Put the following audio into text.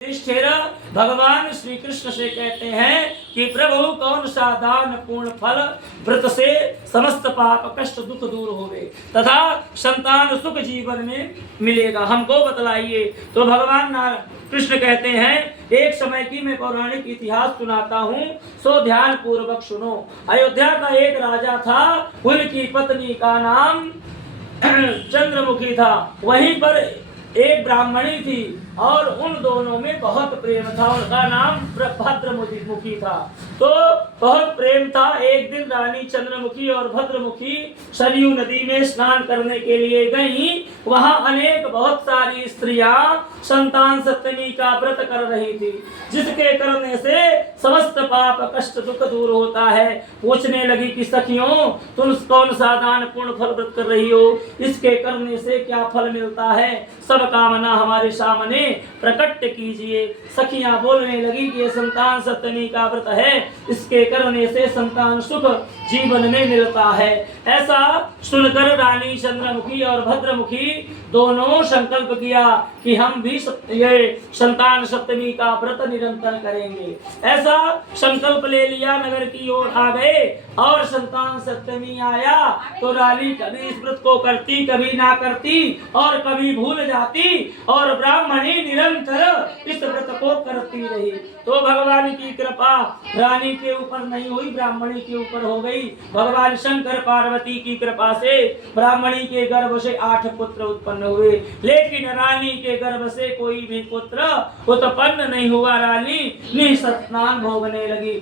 युधिष्ठिर भगवान श्री कृष्ण से कहते हैं कि प्रभु कौन सा दान पूर्ण फल व्रत से समस्त पाप कष्ट दुख दूर होवे तथा संतान सुख जीवन में मिलेगा, हमको बतलाइए। तो भगवान कृष्ण कहते हैं, एक समय की मैं पौराणिक इतिहास सुनाता हूँ, सो ध्यान पूर्वक सुनो। अयोध्या का एक राजा था, उनकी पत्नी का नाम चंद्रमुखी था। वहीं पर एक ब्राह्मणी थी और उन दोनों में बहुत प्रेम था। उनका नाम भद्रमुखी था। तो बहुत प्रेम था। एक दिन रानी चंद्रमुखी और भद्रमुखी सरयू नदी में स्नान करने के लिए गईं। वहां अनेक बहुत सारी स्त्रियां संतान सप्तमी का व्रत कर रही थी, जिसके करने से समस्त पाप कष्ट दुख दूर होता है। पूछने लगी कि सखियों, तुम कौन सा दान पूर्ण फल व्रत कर रही हो, इसके करने से क्या फल मिलता है, सब कामना हमारे सामने प्रकट कीजिए। सखियां बोलने लगी कि ये संतान सप्तमी का व्रत है, इसके करने से संतान सुख जीवन में मिलता है। ऐसा सुनकर रानी चंद्रमुखी और भद्रमुखी दोनों संकल्प किया कि हम भी ये संतान सप्तमी का व्रत निरंतर करेंगे। ऐसा संकल्प ले लिया, नगर की ओर आ गए और संतान सप्तमी आया तो रानी कभी इस व्रत को करती, कभी ना करती और कभी भूल जाती और ब्राह्मणी निरंतर इस व्रत को करती रही। तो भगवान की कृपा रानी के ऊपर नहीं हुई, ब्राह्मणी के ऊपर हो गई। भगवान शंकर पार्वती की कृपा से ब्राह्मणी के गर्भ से 8 पुत्र उत्पन्न हुए, लेकिन रानी के गर्भ से कोई भी पुत्र उत्पन्न नहीं हुआ। रानी निःसंतान भोगने लगी।